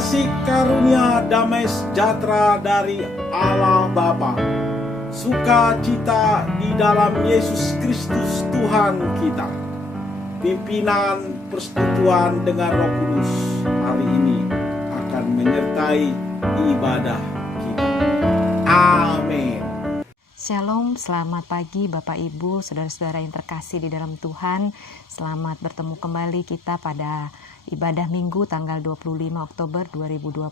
kasih karunia damai sejahtera dari Allah Bapa, sukacita di dalam Yesus Kristus Tuhan kita, pimpinan persekutuan dengan Roh Kudus hari ini akan menyertai ibadah kita. Amin. Shalom, selamat pagi Bapak Ibu, saudara-saudara yang terkasih di dalam Tuhan. Selamat bertemu kembali kita pada ibadah Minggu tanggal 25 Oktober 2020.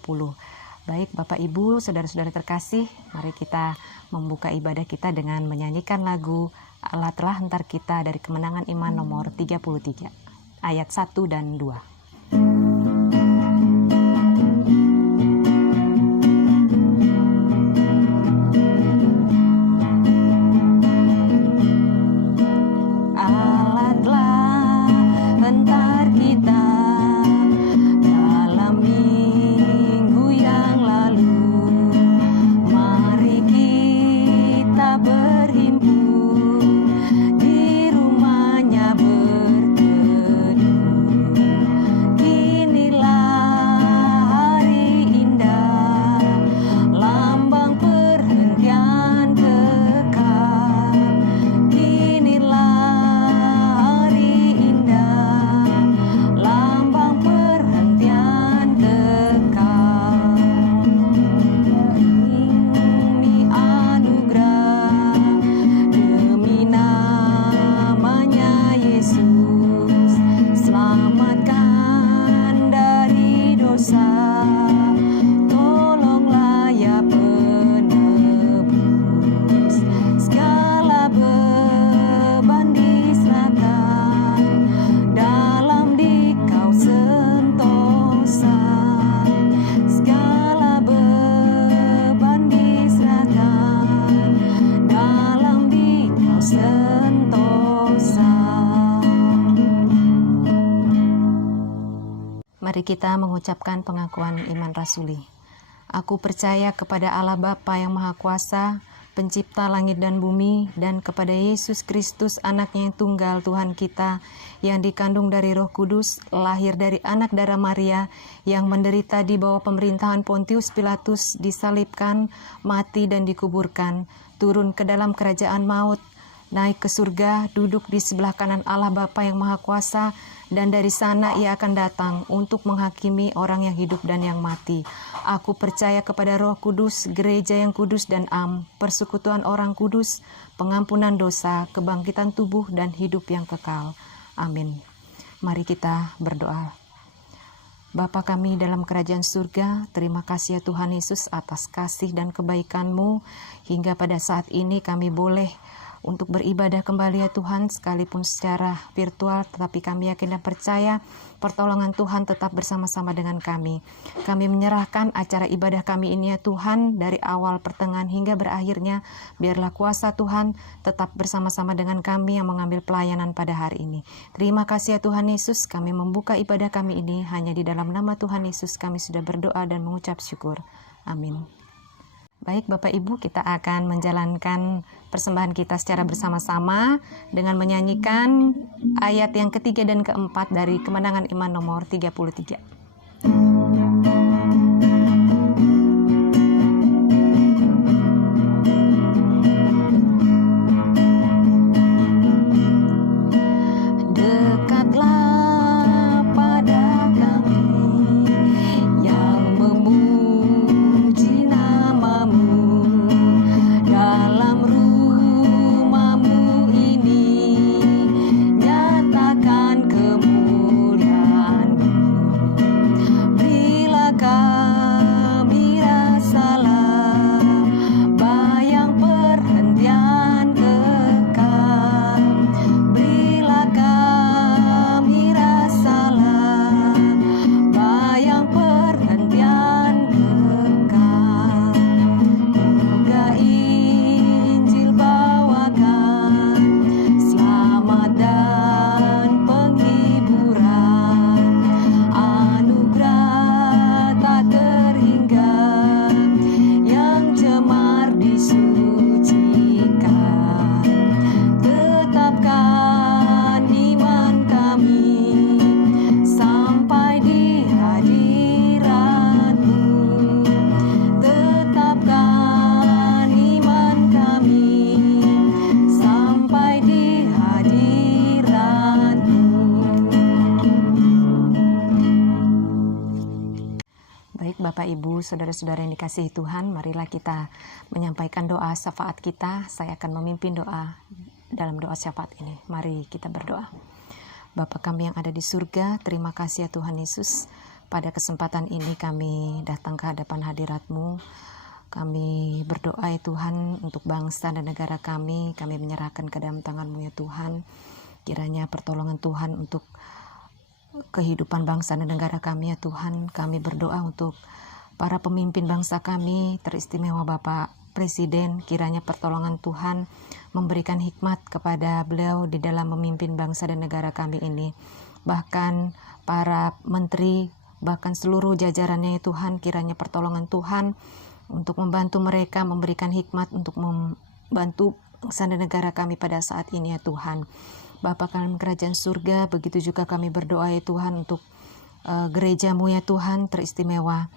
Baik Bapak Ibu, saudara-saudara terkasih, mari kita membuka ibadah kita dengan menyanyikan lagu Allah Telah Hantar Kita dari Kemenangan Iman nomor 33, ayat 1 dan 2. Mari kita mengucapkan pengakuan iman rasuli. Aku percaya kepada Allah Bapa yang Maha Kuasa, Pencipta langit dan bumi, dan kepada Yesus Kristus, Anaknya yang tunggal Tuhan kita, yang dikandung dari Roh Kudus, lahir dari anak darah Maria, yang menderita di bawah pemerintahan Pontius Pilatus, disalibkan, mati dan dikuburkan, turun ke dalam kerajaan maut, naik ke surga, duduk di sebelah kanan Allah Bapa yang Maha Kuasa, dan dari sana ia akan datang untuk menghakimi orang yang hidup dan yang mati. Aku percaya kepada Roh Kudus, gereja yang kudus dan am, persekutuan orang kudus, pengampunan dosa, kebangkitan tubuh dan hidup yang kekal. Amin. Mari kita berdoa. Bapa kami dalam kerajaan surga, terima kasih ya Tuhan Yesus atas kasih dan kebaikan-Mu, hingga pada saat ini kami boleh untuk beribadah kembali ya Tuhan, sekalipun secara virtual, tetapi kami yakin dan percaya pertolongan Tuhan tetap bersama-sama dengan kami. Kami menyerahkan acara ibadah kami ini ya Tuhan, dari awal, pertengahan hingga berakhirnya, biarlah kuasa Tuhan tetap bersama-sama dengan kami yang mengambil pelayanan pada hari ini. Terima kasih ya Tuhan Yesus, kami membuka ibadah kami ini hanya di dalam nama Tuhan Yesus kami sudah berdoa dan mengucap syukur. Amin. Baik Bapak Ibu, kita akan menjalankan persembahan kita secara bersama-sama dengan menyanyikan ayat yang ketiga dan keempat dari Kemenangan Iman nomor 33. Nyatakan kemuliaan-Mu. Baik Bapak Ibu, saudara-saudara yang dikasihi Tuhan, marilah kita menyampaikan doa syafaat kita. Saya akan memimpin doa dalam doa syafaat ini. Mari kita berdoa. Bapa kami yang ada di surga, terima kasih ya Tuhan Yesus. Pada kesempatan ini kami datang ke hadapan hadirat-Mu. Kami berdoa ya Tuhan untuk bangsa dan negara kami menyerahkan ke dalam tangan-Mu ya Tuhan. Kiranya pertolongan Tuhan untuk kehidupan bangsa dan negara kami ya Tuhan. Kami berdoa untuk para pemimpin bangsa kami, teristimewa Bapak Presiden. Kiranya pertolongan Tuhan memberikan hikmat kepada beliau di dalam memimpin bangsa dan negara kami ini. Bahkan para menteri, bahkan seluruh jajarannya ya Tuhan, kiranya pertolongan Tuhan untuk membantu mereka, memberikan hikmat untuk membantu bangsa dan negara kami pada saat ini ya Tuhan. Bapa kami kerajaan surga, begitu juga kami berdoa ya Tuhan untuk gereja-Mu ya Tuhan, teristimewa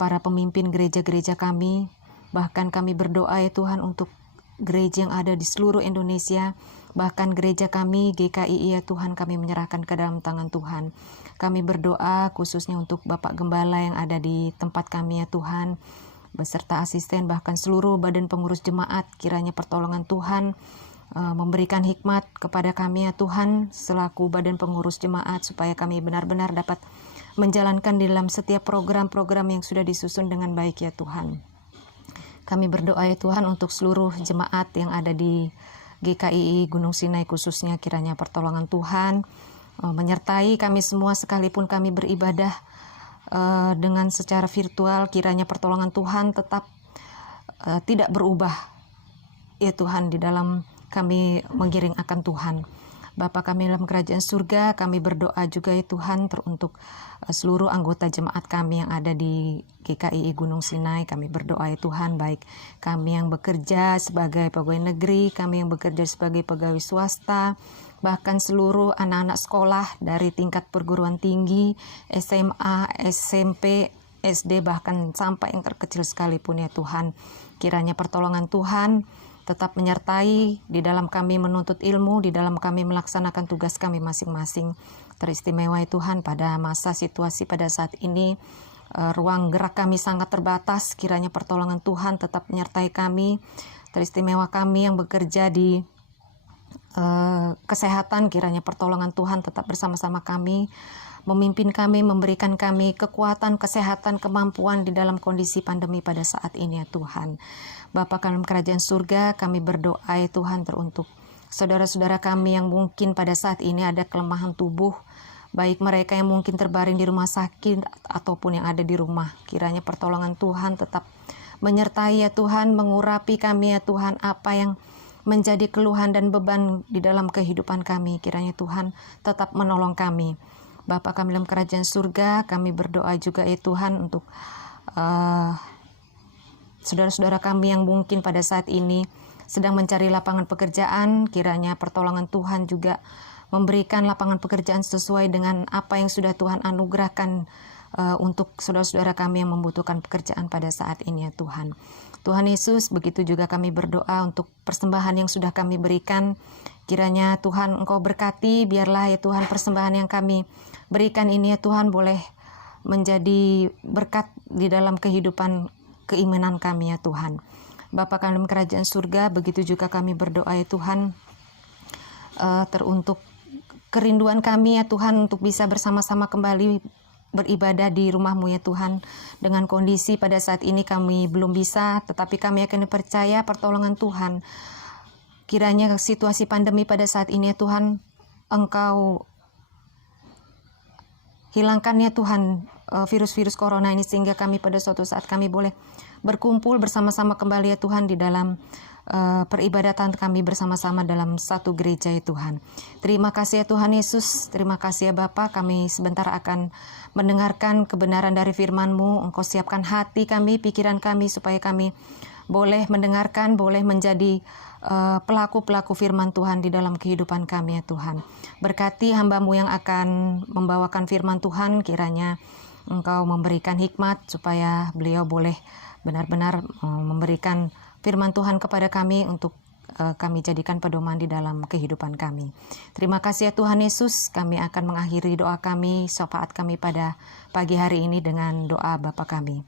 para pemimpin gereja-gereja kami. Bahkan kami berdoa ya Tuhan untuk gereja yang ada di seluruh Indonesia, bahkan gereja kami GKI ya Tuhan, kami menyerahkan ke dalam tangan Tuhan. Kami berdoa khususnya untuk Bapak Gembala yang ada di tempat kami ya Tuhan, beserta asisten, bahkan seluruh badan pengurus jemaat. Kiranya pertolongan Tuhan memberikan hikmat kepada kami ya Tuhan selaku badan pengurus jemaat, supaya kami benar-benar dapat menjalankan di dalam setiap program-program yang sudah disusun dengan baik ya Tuhan. Kami berdoa ya Tuhan untuk seluruh jemaat yang ada di GKI Gunung Sinai khususnya, kiranya pertolongan Tuhan menyertai kami semua sekalipun kami beribadah dengan secara virtual. Kiranya pertolongan Tuhan tetap tidak berubah ya Tuhan di dalam kami menggiring akan Tuhan. Bapa kami dalam kerajaan surga, kami berdoa juga ya Tuhan untuk seluruh anggota jemaat kami yang ada di GKI Gunung Sinai. Kami berdoa ya Tuhan, baik kami yang bekerja sebagai pegawai negeri, kami yang bekerja sebagai pegawai swasta, bahkan seluruh anak-anak sekolah dari tingkat perguruan tinggi, SMA, SMP, SD, bahkan sampai yang terkecil sekalipun ya Tuhan. Kiranya pertolongan Tuhan tetap menyertai di dalam kami menuntut ilmu, di dalam kami melaksanakan tugas kami masing-masing. Teristimewa ya Tuhan, pada masa situasi pada saat ini, ruang gerak kami sangat terbatas. Kiranya pertolongan Tuhan tetap menyertai kami. Teristimewa kami yang bekerja di kesehatan, kiranya pertolongan Tuhan tetap bersama-sama kami, memimpin kami, memberikan kami kekuatan, kesehatan, kemampuan di dalam kondisi pandemi pada saat ini ya Tuhan. Bapa kami dalam kerajaan surga, kami berdoa ya Tuhan untuk saudara-saudara kami yang mungkin pada saat ini ada kelemahan tubuh, baik mereka yang mungkin terbaring di rumah sakit ataupun yang ada di rumah. Kiranya pertolongan Tuhan tetap menyertai ya Tuhan, mengurapi kami ya Tuhan, apa yang menjadi keluhan dan beban di dalam kehidupan kami. Kiranya Tuhan tetap menolong kami. Bapa kami dalam kerajaan surga, kami berdoa juga ya Tuhan untuk saudara-saudara kami yang mungkin pada saat ini sedang mencari lapangan pekerjaan. Kiranya pertolongan Tuhan juga memberikan lapangan pekerjaan sesuai dengan apa yang sudah Tuhan anugerahkan untuk saudara-saudara kami yang membutuhkan pekerjaan pada saat ini ya Tuhan. Tuhan Yesus, begitu juga kami berdoa untuk persembahan yang sudah kami berikan. Kiranya Tuhan Engkau berkati, biarlah ya Tuhan persembahan yang kami berikan ini ya Tuhan boleh menjadi berkat di dalam kehidupan keimanan kami ya Tuhan. Bapa kami dalam kerajaan surga, begitu juga kami berdoa ya Tuhan teruntuk kerinduan kami ya Tuhan untuk bisa bersama-sama kembali beribadah di rumah-Mu ya Tuhan. Dengan kondisi pada saat ini kami belum bisa, tetapi kami akan percaya pertolongan Tuhan. Kiranya situasi pandemi pada saat ini ya Tuhan, Engkau hilangkan ya Tuhan virus-virus corona ini, sehingga kami pada suatu saat kami boleh berkumpul bersama-sama kembali ya Tuhan di dalam peribadatan kami bersama-sama dalam satu gereja ya Tuhan. Terima kasih ya Tuhan Yesus, terima kasih ya Bapa. Kami sebentar akan mendengarkan kebenaran dari firman-Mu. Engkau siapkan hati kami, pikiran kami, supaya kami boleh mendengarkan, boleh menjadi pelaku-pelaku firman Tuhan di dalam kehidupan kami ya Tuhan. Berkati hamba-Mu yang akan membawakan firman Tuhan, kiranya Engkau memberikan hikmat supaya beliau boleh benar-benar memberikan firman Tuhan kepada kami untuk kami jadikan pedoman di dalam kehidupan kami. Terima kasih ya Tuhan Yesus, kami akan mengakhiri doa kami, syafaat kami pada pagi hari ini dengan doa Bapa kami.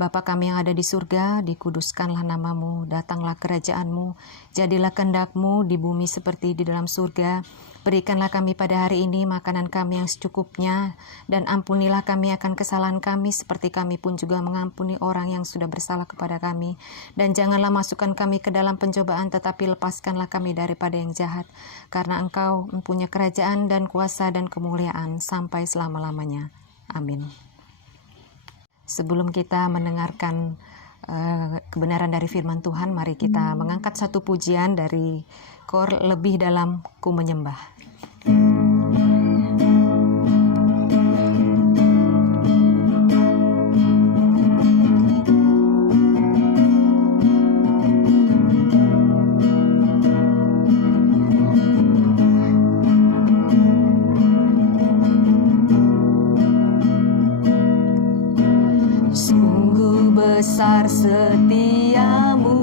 Bapa kami yang ada di surga, dikuduskanlah namamu, datanglah kerajaanmu, jadilah kehendak-mu di bumi seperti di dalam surga. Berikanlah kami pada hari ini makanan kami yang secukupnya, dan ampunilah kami akan kesalahan kami seperti kami pun juga mengampuni orang yang sudah bersalah kepada kami. Dan janganlah masukkan kami ke dalam pencobaan, tetapi lepaskanlah kami daripada yang jahat. Karena Engkau mempunyai kerajaan dan kuasa dan kemuliaan sampai selama-lamanya. Amin. Sebelum kita mendengarkan kebenaran dari firman Tuhan, mari kita mengangkat satu pujian dari kor Lebih Dalam Ku Menyembah. Sungguh besar setiamu,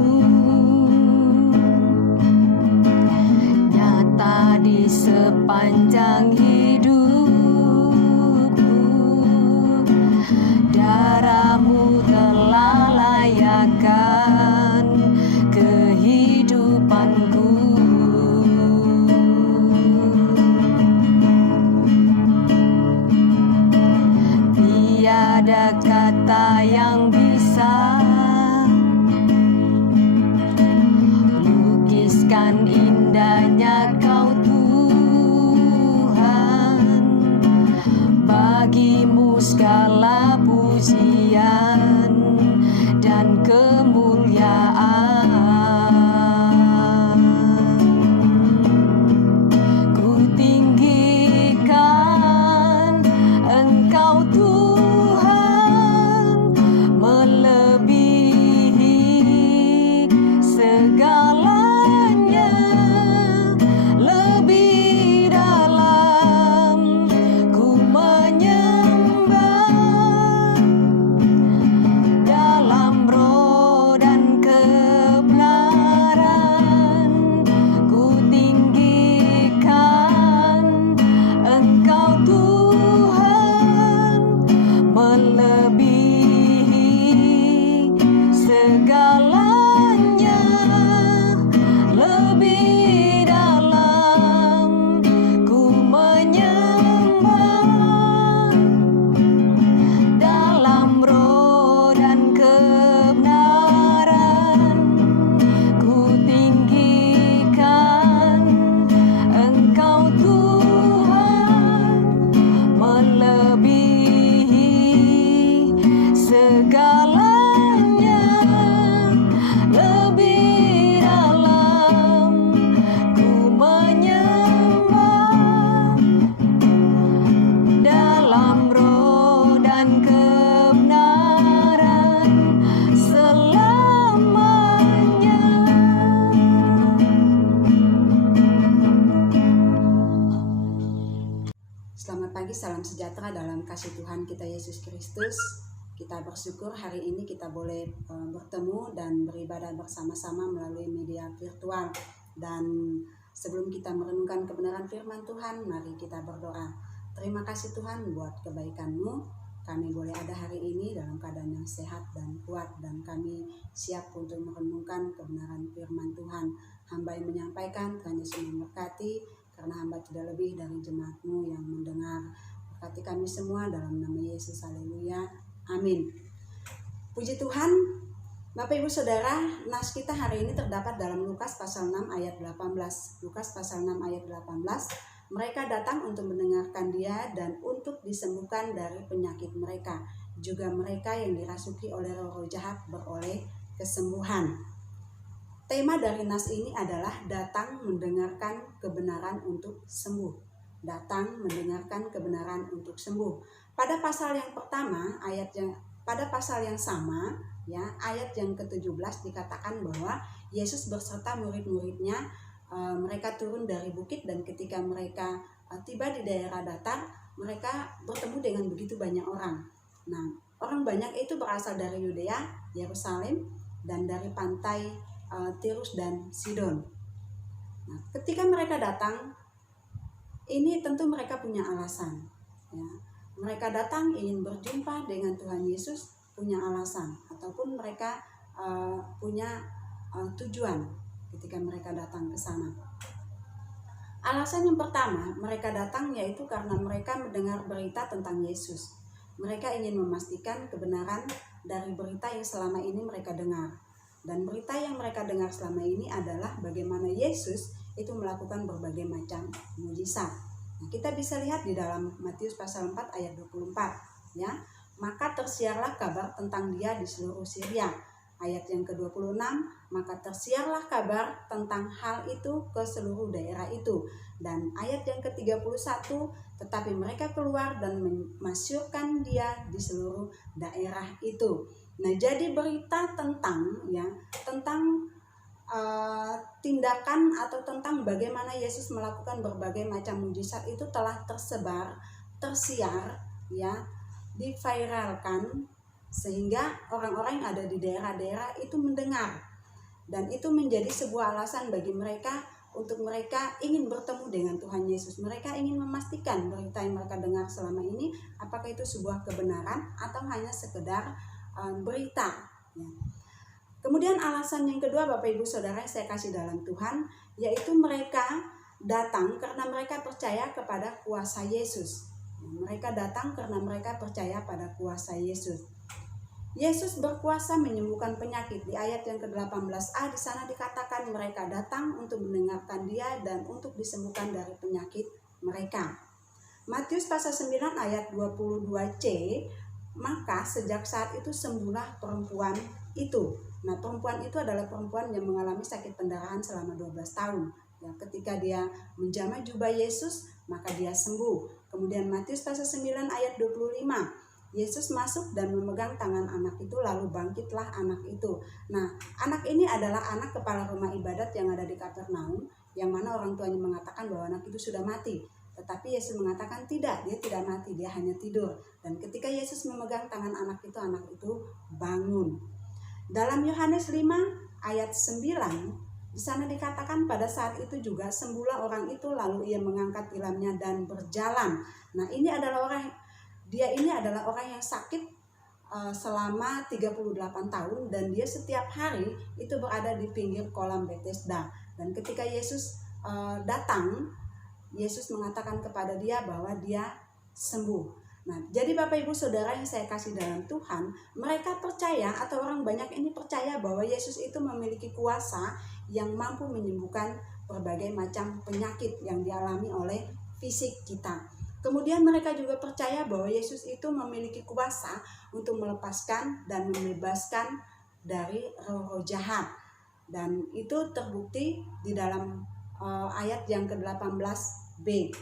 nyata di sepanjang hidupku. Darahmu telah layakkan kehidupanku. Tiada kata yang bisa lukiskan indahnya Kau Tuhan. Bagimu segala pujian dan kemuliaan. Ku tinggikan Engkau Tuhan, melebihi segalanya. Lebih dalam ku menyembah, dalam roh dan kebenaran. Ku tinggikan Engkau Tuhan, melebihi segalanya. Lebih dalam ku menyembah, dalam roh dan kebenaran. Ku tinggikan Engkau Tuhan, melebihi segalanya. Lebih dalam ku menyembah, dalam roh dan kebenaran selamanya. Selamat pagi, salam sejahtera dalam kasih Tuhan kita Yesus Kristus. Kita bersyukur hari ini kita boleh bertemu dan beribadah bersama-sama melalui media virtual. Dan sebelum kita merenungkan kebenaran firman Tuhan, mari kita berdoa. Terima kasih Tuhan buat kebaikan-Mu. Kami boleh ada hari ini dalam keadaan yang sehat dan kuat, dan kami siap untuk merenungkan kebenaran firman Tuhan. Hamba yang menyampaikan, Tuhan Yesus memberkati, karena hamba tidak lebih dari jemaat-Mu yang mendengar. Berkati kami semua dalam nama Yesus, haleluya, amin. Puji Tuhan, Bapak Ibu Saudara, nas kita hari ini terdapat dalam Lukas pasal 6 ayat 18. Lukas pasal 6 ayat 18. Mereka datang untuk mendengarkan Dia dan untuk disembuhkan dari penyakit mereka. Juga mereka yang dirasuki oleh roh jahat beroleh kesembuhan. Tema dari nas ini adalah datang mendengarkan kebenaran untuk sembuh. Datang mendengarkan kebenaran untuk sembuh. Pada pasal yang pertama, pada pasal yang sama, ya, ayat yang ke-17 dikatakan bahwa Yesus beserta murid-muridnya mereka turun dari bukit, dan ketika mereka tiba di daerah datar, mereka bertemu dengan begitu banyak orang. Nah, orang banyak itu berasal dari Yudea, Yerusalem, dan dari pantai Tirus dan Sidon. Nah, ketika mereka datang, ini tentu mereka punya alasan. Ya. Mereka datang ingin berjumpa dengan Tuhan Yesus, punya alasan, ataupun mereka punya tujuan ketika mereka datang ke sana. Alasan yang pertama, mereka datang yaitu karena mereka mendengar berita tentang Yesus. Mereka ingin memastikan kebenaran dari berita yang selama ini mereka dengar. Dan berita yang mereka dengar selama ini adalah bagaimana Yesus itu melakukan berbagai macam mujizat. Nah, kita bisa lihat di dalam Matius pasal 4 ayat 24, ya. Maka tersiarlah kabar tentang dia di seluruh Syria. Ayat yang ke-26, maka tersiarlah kabar tentang hal itu ke seluruh daerah itu. Dan ayat yang ke-31, tetapi mereka keluar dan memasyurkan dia di seluruh daerah itu. Nah, jadi berita tentang tindakan atau tentang bagaimana Yesus melakukan berbagai macam mujizat itu telah tersiar, ya, diviralkan, sehingga orang-orang yang ada di daerah-daerah itu mendengar, dan itu menjadi sebuah alasan bagi mereka untuk mereka ingin bertemu dengan Tuhan Yesus. Mereka ingin memastikan berita yang mereka dengar selama ini apakah itu sebuah kebenaran atau hanya sekedar berita, ya. Kemudian alasan yang kedua, Bapak Ibu Saudara yang saya kasih dalam Tuhan, yaitu mereka datang karena mereka percaya kepada kuasa Yesus. Mereka datang karena mereka percaya pada kuasa Yesus. Yesus berkuasa menyembuhkan penyakit. Di ayat yang ke-18a di sana dikatakan mereka datang untuk mendengarkan dia dan untuk disembuhkan dari penyakit mereka. Matius pasal 9 ayat 22c, maka sejak saat itu sembuhlah perempuan itu. Nah, perempuan itu adalah perempuan yang mengalami sakit pendarahan selama 12 tahun. Ya, ketika dia menjamah jubah Yesus, maka dia sembuh. Kemudian Matius pasal 9 ayat 25. Yesus masuk dan memegang tangan anak itu, lalu bangkitlah anak itu. Nah, anak ini adalah anak kepala rumah ibadat yang ada di Kapernaum, yang mana orang tuanya mengatakan bahwa anak itu sudah mati. Tetapi Yesus mengatakan tidak, dia tidak mati, dia hanya tidur. Dan ketika Yesus memegang tangan anak itu bangun. Dalam Yohanes 5 ayat 9, di sana dikatakan pada saat itu juga sembuhlah orang itu, lalu ia mengangkat tilamnya dan berjalan. Nah, dia ini adalah orang yang sakit selama 38 tahun, dan dia setiap hari itu berada di pinggir kolam Bethesda. Dan ketika Yesus datang, Yesus mengatakan kepada dia bahwa dia sembuh. Nah, jadi Bapak Ibu Saudara yang saya kasih dalam Tuhan, mereka percaya, atau orang banyak ini percaya bahwa Yesus itu memiliki kuasa yang mampu menyembuhkan berbagai macam penyakit yang dialami oleh fisik kita. Kemudian mereka juga percaya bahwa Yesus itu memiliki kuasa untuk melepaskan dan membebaskan dari roh-roh jahat. Dan itu terbukti di dalam ayat yang ke-18b.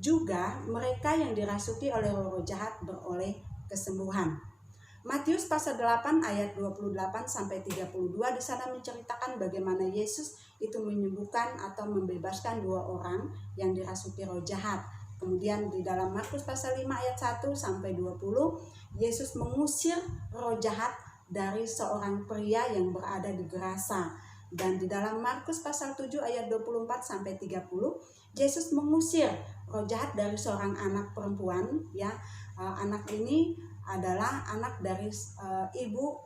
Juga mereka yang dirasuki oleh roh-roh jahat beroleh kesembuhan. Matius pasal 8 ayat 28 sampai 32 di sana menceritakan bagaimana Yesus itu menyembuhkan atau membebaskan 2 orang yang dirasuki roh jahat. Kemudian di dalam Markus pasal 5 ayat 1 sampai 20, Yesus mengusir roh jahat dari seorang pria yang berada di Gerasa. Dan di dalam Markus pasal 7 ayat 24 sampai 30, Yesus mengusir roh jahat dari seorang anak perempuan, ya. Anak ini adalah anak dari ibu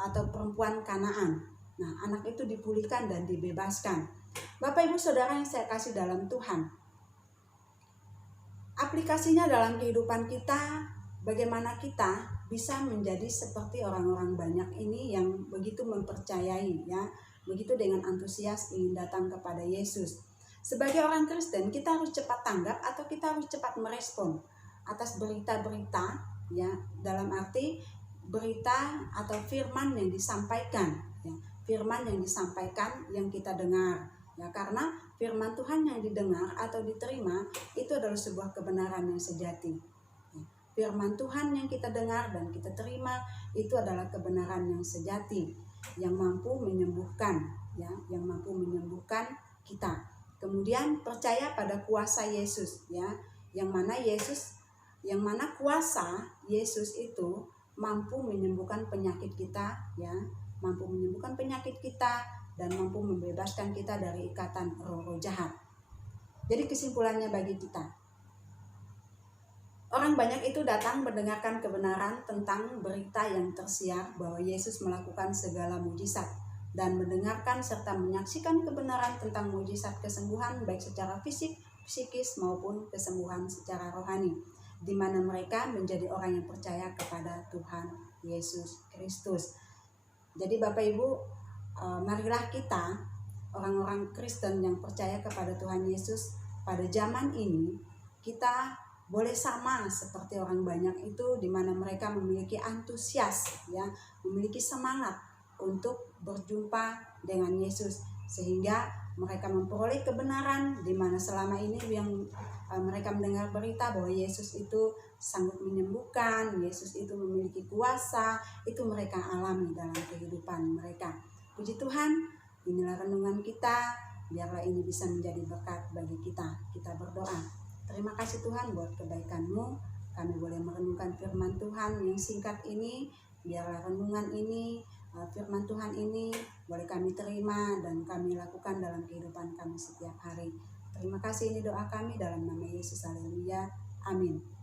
atau perempuan Kanaan. Nah, anak itu dipulihkan dan dibebaskan. Bapak Ibu Saudara yang saya kasih dalam Tuhan, aplikasinya dalam kehidupan kita, bagaimana kita bisa menjadi seperti orang-orang banyak ini yang begitu mempercayai, ya, begitu dengan antusias ingin datang kepada Yesus. Sebagai orang Kristen, kita harus cepat tanggap atau kita harus cepat merespon atas berita-berita, ya, dalam arti berita atau firman yang disampaikan, ya, firman yang disampaikan yang kita dengar, ya, karena firman Tuhan yang didengar atau diterima itu adalah sebuah kebenaran yang sejati. Firman Tuhan yang kita dengar dan kita terima itu adalah kebenaran yang sejati, yang mampu menyembuhkan, ya, yang mampu menyembuhkan kita. Kemudian percaya pada kuasa Yesus, ya, yang mana kuasa Yesus itu mampu menyembuhkan penyakit kita, ya, mampu menyembuhkan penyakit kita dan mampu membebaskan kita dari ikatan roh-roh jahat. Jadi kesimpulannya bagi kita, orang banyak itu datang mendengarkan kebenaran tentang berita yang tersiar bahwa Yesus melakukan segala mujizat, dan mendengarkan serta menyaksikan kebenaran tentang mujizat kesembuhan baik secara fisik, psikis maupun kesembuhan secara rohani, di mana mereka menjadi orang yang percaya kepada Tuhan Yesus Kristus. Jadi Bapak Ibu, marilah kita orang-orang Kristen yang percaya kepada Tuhan Yesus pada zaman ini, kita boleh sama seperti orang banyak itu, di mana mereka memiliki antusias, ya, memiliki semangat untuk berjumpa dengan Yesus, sehingga mereka memperoleh kebenaran, di mana selama ini yang mereka mendengar berita bahwa Yesus itu sanggup menyembuhkan, Yesus itu memiliki kuasa, itu mereka alami dalam kehidupan mereka. Puji Tuhan, inilah renungan kita, biarlah ini bisa menjadi berkat bagi kita. Kita berdoa. Terima kasih Tuhan buat kebaikan-Mu, kami boleh merenungkan firman Tuhan yang singkat ini. Biarlah renungan ini, firman Tuhan ini boleh kami terima dan kami lakukan dalam kehidupan kami setiap hari. Terima kasih, ini doa kami dalam nama Yesus. Haleluya. Amin.